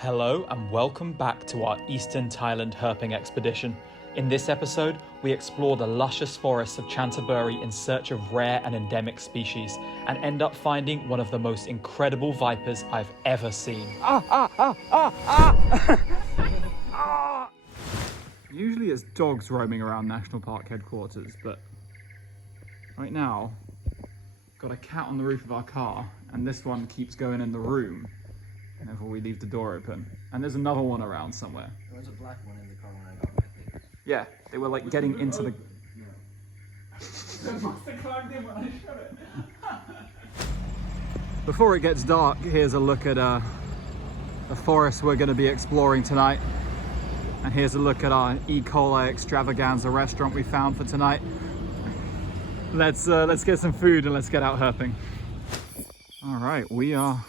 Hello and welcome back to our Eastern Thailand herping expedition. In this episode, we explore the luscious forests of Chantaburi in search of rare and endemic species and end up finding one of the most incredible vipers I've ever seen. Usually it's dogs roaming around National Park headquarters, but right now, got a cat on the roof of our car and this one keeps going in the room whenever we leave the door open. And there's another one around somewhere. There was a black one in the car when I got my things. Yeah, they were like getting into the... They must have climbed in when I shut it. Before it gets dark, here's a look at the forest we're going to be exploring tonight. And here's a look at our E. coli extravaganza restaurant we found for tonight. Let's get some food and let's get out herping. All right, we are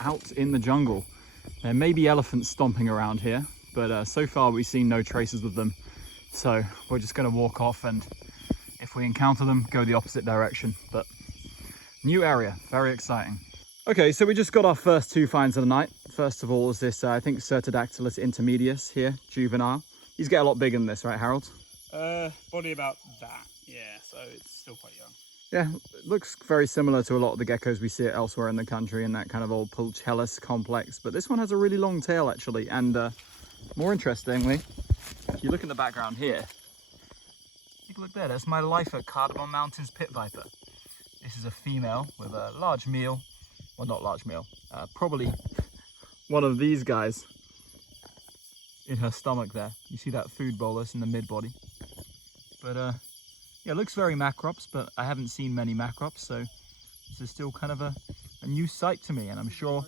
out in the jungle. There may be elephants stomping around here, but so far we've seen no traces of them. So we're just going to walk off, and if we encounter them, go the opposite direction. But new area, very exciting. Okay, so we just got our first two finds of the night. First of all is this, I think, Certodactylus intermedius here, juvenile. These get a lot bigger than this, right, Harold? Body about that, yeah, so it's still quite young. Yeah, it looks very similar to a lot of the geckos we see elsewhere in the country in that kind of old Pulchellus complex. But this one has a really long tail, actually. And more interestingly, if you look in the background here, take a look there, that's my life at Cardamom Mountains pit viper. This is a female with a large meal. Well, not large meal, probably one of these guys in her stomach there. You see that food bolus in the mid-body. But yeah, it looks very macrops, but I haven't seen many macrops, so this is still kind of a new sight to me, and I'm sure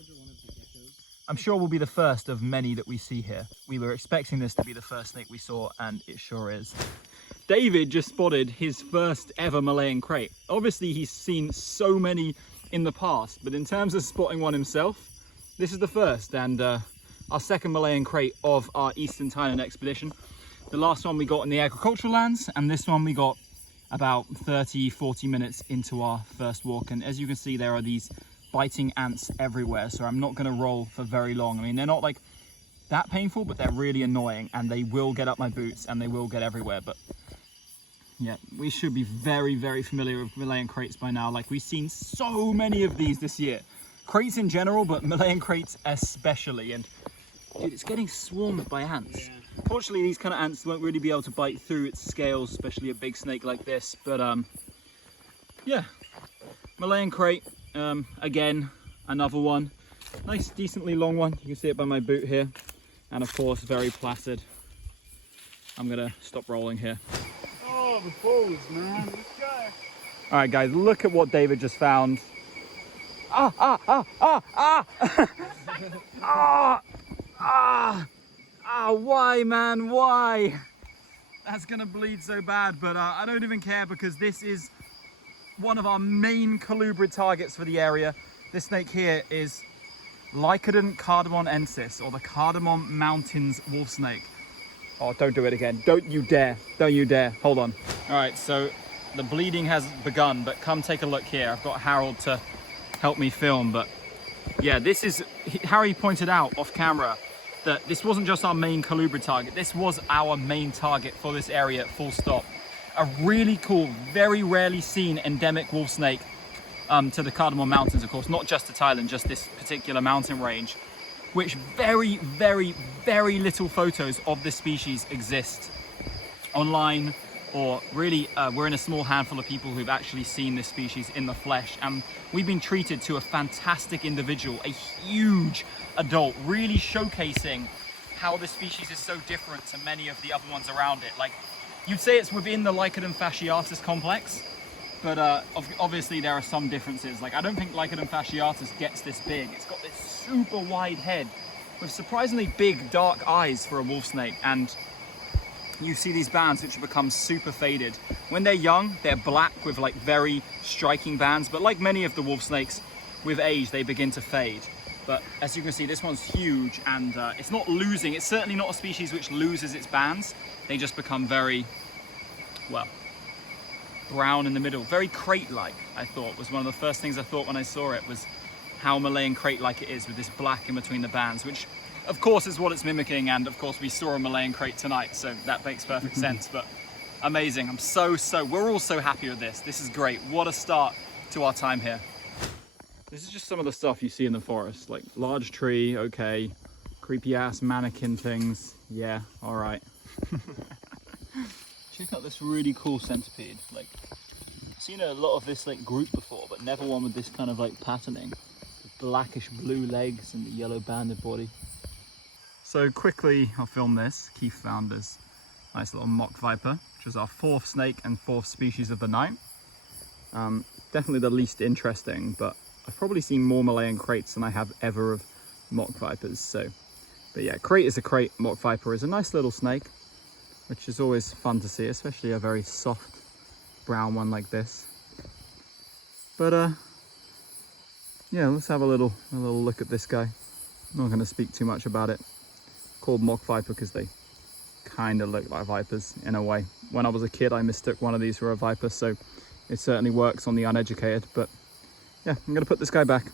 we'll be the first of many that we see here. We were expecting this to be the first snake we saw, and it sure is. David just spotted his first ever Malayan krait. Obviously, he's seen so many in the past, but in terms of spotting one himself, this is the first, and our second Malayan krait of our Eastern Thailand expedition. The last one we got in the agricultural lands, and this one we got about 30-40 minutes into our first walk. And as you can see, there are these biting ants everywhere, so I'm not going to roll for very long. I mean, they're not like that painful, but they're really annoying, and they will get up my boots and they will get everywhere. But yeah, we should be very, very familiar with Malayan kraits by now. Like, we've seen so many of these this year. Kraits in general, but Malayan kraits especially. And dude, it's getting swarmed by ants. Yeah. Fortunately, these kind of ants won't really be able to bite through its scales, especially a big snake like this. But yeah, Malayan krait, again, another one. Nice, decently long one. You can see it by my boot here. And of course, very placid. I'm gonna stop rolling here. Oh, the balls, man. Let's go. All right, guys, look at what David just found. Why, man, why? That's gonna bleed so bad, but I don't even care, because this is one of our main colubrid targets for the area. This snake here is Lycodon cardamonensis, or the Cardamom Mountains wolf snake. Oh, don't do it again. Don't you dare. Don't you dare. Hold on. All right, so the bleeding has begun, but come take a look here. I've got Harold to help me film, but yeah, this is, Harry pointed out off camera that this wasn't just our main colubrid target, this was our main target for this area, full stop. A really cool, very rarely seen endemic wolf snake to the Cardamom Mountains, of course, not just to Thailand, just this particular mountain range, which very, very, very little photos of this species exist online, or really we're in a small handful of people who've actually seen this species in the flesh, and we've been treated to a fantastic individual, a huge adult, really showcasing how this species is so different to many of the other ones around it. Like, you'd say it's within the Lycodon fasciatus complex, but obviously there are some differences. Like, I don't think Lycodon fasciatus gets this big. It's got this super wide head with surprisingly big dark eyes for a wolf snake, and you see these bands which have become super faded. When they're young, they're black with like very striking bands, but like many of the wolf snakes, with age they begin to fade. But as you can see, this one's huge, and it's not losing. It's certainly not a species which loses its bands. They just become very, well, brown in the middle. Very krait-like, I thought, was one of the first things I thought when I saw it, was how Malayan krait-like it is with this black in between the bands, which of course is what it's mimicking, and of course we saw a Malayan krait tonight, so that makes perfect sense. But amazing. I'm we're all so happy with this. This is great. What a start to our time here. This is just some of the stuff you see in the forest, like large tree, okay, creepy ass mannequin things, yeah, all right. Check out this really cool centipede. Like, I've seen a lot of this like group before, but never one with this kind of like patterning. The blackish blue legs and the yellow banded body. So quickly, I'll film this. Keith found this nice little mock viper, which is our 4th snake and 4th species of the night. Definitely the least interesting, but I've probably seen more Malayan kraits than I have ever of mock vipers. So, but yeah, krait is a krait, mock viper is a nice little snake, which is always fun to see, especially a very soft brown one like this. But yeah, let's have a little look at this guy. I'm not going to speak too much about it. Called mock viper because they kind of look like vipers in a way. When I was a kid, I mistook one of these for a viper, so it certainly works on the uneducated. But yeah, I'm going to put this guy back.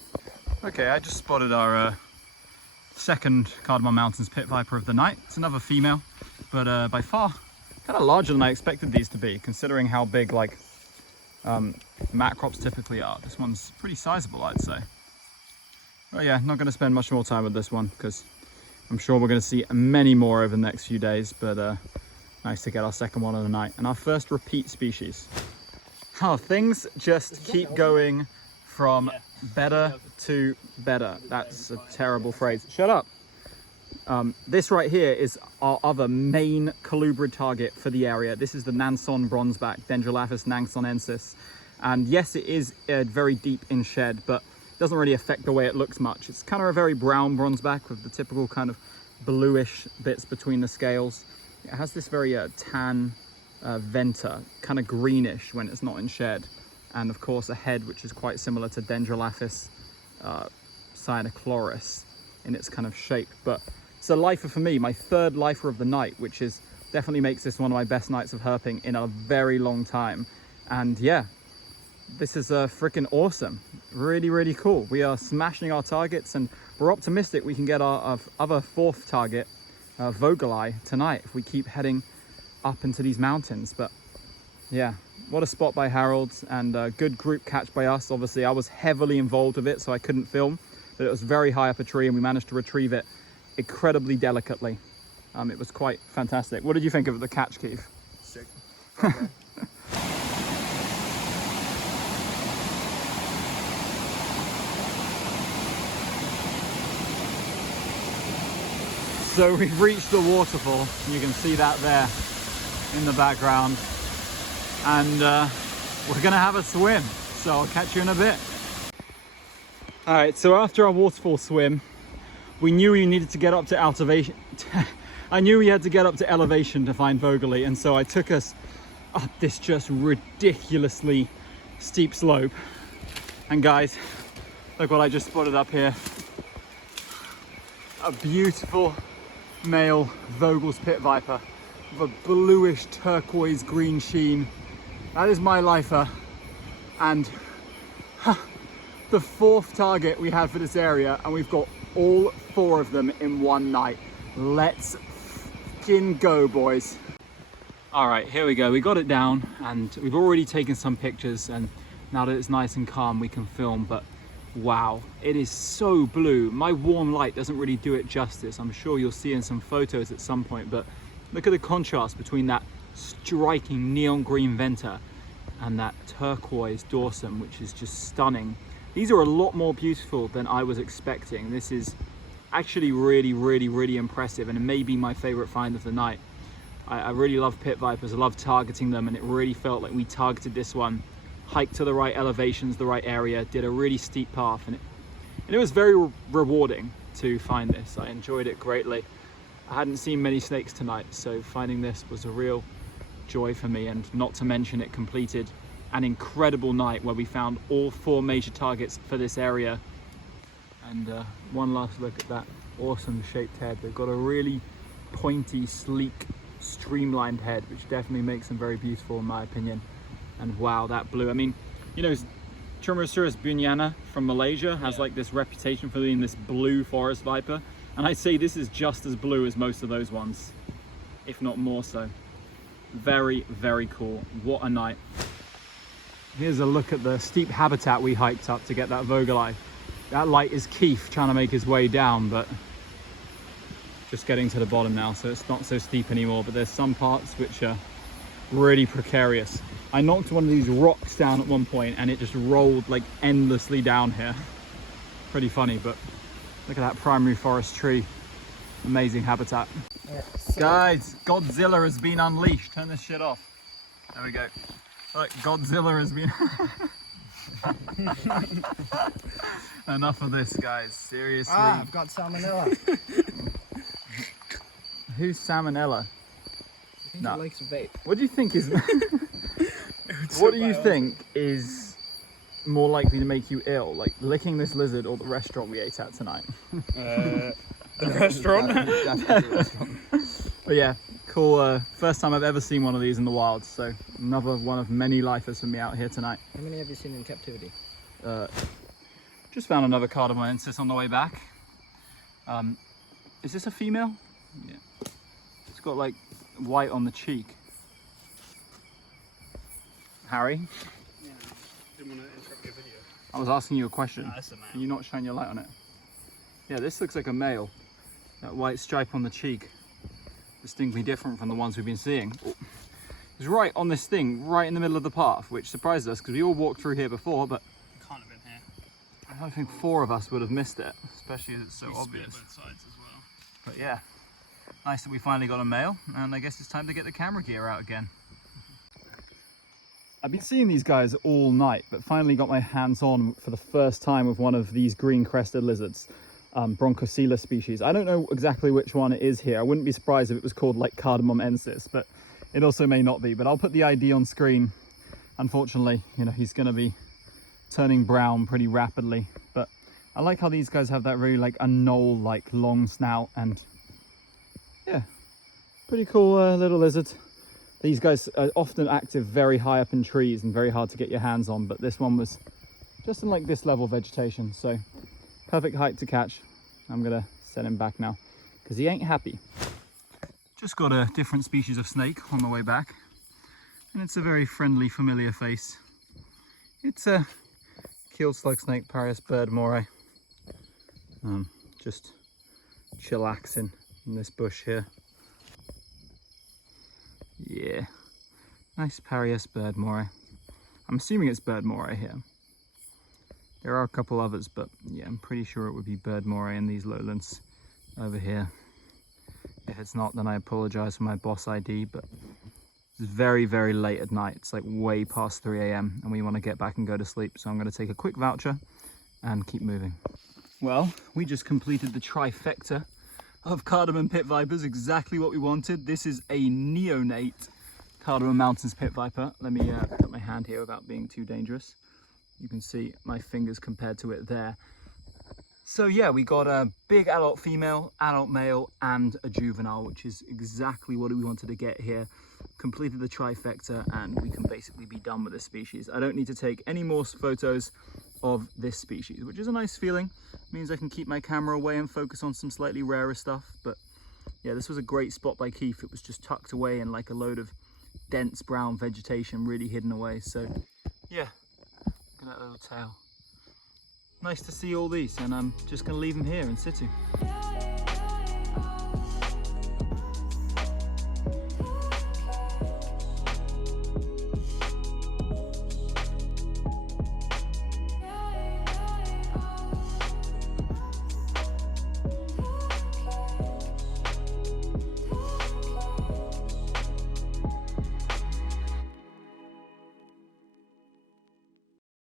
Okay, I just spotted our 2nd Cardamom Mountains pit viper of the night. It's another female, but by far kind of larger than I expected these to be, considering how big like mat crops typically are. This one's pretty sizable, I'd say. But yeah, not going to spend much more time with this one because I'm sure we're going to see many more over the next few days, but nice to get our 2nd one of the night and our 1st repeat species. Oh, things just keep going from better to better. That's a terrible phrase. Shut up. This right here is our other main colubrid target for the area. This is the Nanson bronzeback, Dendrolaphus nansonensis. And yes, it is very deep in shed, but it doesn't really affect the way it looks much. It's kind of a very brown bronzeback with the typical kind of bluish bits between the scales. It has this very tan venter, kind of greenish when it's not in shed. And of course a head which is quite similar to Dendrolaphus cyanochlorus in its kind of shape. But it's a lifer for me, my 3rd lifer of the night, which is definitely makes this one of my best nights of herping in a very long time. And yeah, this is freaking awesome. Really, really cool. We are smashing our targets and we're optimistic we can get our other 4th target, Vogeli, tonight if we keep heading up into these mountains. But yeah, what a spot by Harold's, and a good group catch by us. Obviously I was heavily involved with it, so I couldn't film, but it was very high up a tree and we managed to retrieve it incredibly delicately. It was quite fantastic. What did you think of the catch, Keith? Sick. Okay. So we've reached the waterfall. You can see that there in the background. And we're gonna have a swim. So I'll catch you in a bit. All right, so after our waterfall swim, we knew we needed to get up to elevation. I knew we had to get up to elevation to find Vogeli. And so I took us up this just ridiculously steep slope. And guys, look what I just spotted up here. A beautiful male Vogel's pit viper with a bluish turquoise green sheen. That is my lifer, and the 4th target we had for this area, and we've got all 4 of them in one night. Let's fucking go, boys. All right, here we go. We got it down and we've already taken some pictures, and now that it's nice and calm we can film. But wow, it is so blue. My warm light doesn't really do it justice. I'm sure you'll see in some photos at some point, but look at the contrast between that striking neon green venter and that turquoise dorsum, which is just stunning. These are a lot more beautiful than I was expecting. This is actually really, really, really impressive, and it may be my favorite find of the night. I really love pit vipers. I love targeting them, and it really felt like we targeted this one, hiked to the right elevations, the right area, did a really steep path, and it was very rewarding to find this. I enjoyed it greatly. I hadn't seen many snakes tonight, so finding this was a real joy for me, and not to mention it completed an incredible night where we found all 4 major targets for this area. And one last look at that awesome shaped head. They've got a really pointy, sleek, streamlined head, which definitely makes them very beautiful in my opinion. And wow, that blue. I mean, you know, Trimeresurus bunyana from Malaysia has like this reputation for being this blue forest viper. And I'd say this is just as blue as most of those ones, if not more so. Very, very cool. What a night. Here's a look at the steep habitat we hiked up to get that Vogelei. That light is Keith trying to make his way down, but just getting to the bottom now, so it's not so steep anymore, but there's some parts which are really precarious. I knocked one of these rocks down at one point and it just rolled like endlessly down here. Pretty funny, but look at that primary forest tree. Amazing habitat. Yeah, so Guys, Godzilla has been unleashed. Turn this shit off. There we go. Look, Godzilla has been... Enough of this, guys. Seriously. Ah, I've got salmonella. Who's Salmonella? I think No. it likes vape. What do you think is... What do you think is more likely to make you ill? Like licking this lizard or the restaurant we ate at tonight? The restaurant. Definitely the restaurant. But yeah, cool. First time I've ever seen one of these in the wild, so another one of many lifers for me out here tonight. How many have you seen in captivity? Just found another Cardamomyensis on the way back. Is this a female? Yeah. It's got like white on the cheek. Harry, Yeah, didn't want to interrupt your video. I was asking you a question. No, that's a man. Can you not shine your light on it? Yeah, this looks like a male. That white stripe on the cheek. Distinctly different from the ones we've been seeing. It's right on this thing, right in the middle of the path, which surprised us because we all walked through here before, but Can't have been here. I don't think 4 of us would have missed it, especially as it's so We split obvious. both sides as well. But yeah, nice that we finally got a male, and I guess it's time to get the camera gear out again. I've been seeing these guys all night, but finally got my hands on for the first time with one of these green-crested lizards, Bronchocela species. I don't know exactly which one it is here. I wouldn't be surprised if it was called like Cardamomyensis, but it also may not be. But I'll put the ID on screen. Unfortunately, you know, he's going to be turning brown pretty rapidly. But I like how these guys have that very like a knoll-like long snout, and yeah, pretty cool little lizard. These guys are often active very high up in trees and very hard to get your hands on, but this one was just in like this level of vegetation, so perfect height to catch. I'm gonna send him back now because he ain't happy. Just got a different species of snake on the way back, and it's a very friendly, familiar face. It's a keeled slug snake, Parius bird moray. Just chillaxing in this bush here. Yeah, nice Parius bird moray. I'm assuming it's bird moray here. There are a couple others, but yeah, I'm pretty sure it would be bird moray in these lowlands over here. If it's not, then I apologize for my boss ID, but it's very, very late at night. It's like way past 3 AM and we want to get back and go to sleep. So I'm going to take a quick voucher and keep moving. Well, we just completed the trifecta of cardamom pit vipers, exactly what we wanted. This is a neonate Cardamom Mountains pit viper. Let me put my hand here without being too dangerous. You can see my fingers compared to it there. So yeah, we got a big adult female, adult male, and a juvenile, which is exactly what we wanted to get here. Completed the trifecta, and we can basically be done with this species. I don't need to take any more photos of this species, which is a nice feeling. It means I can keep my camera away and focus on some slightly rarer stuff. But yeah, this was a great spot by Keith. It was just tucked away in like a load of dense brown vegetation, really hidden away. So yeah, look at that little tail. Nice to see all these, and I'm just gonna leave them here in situ.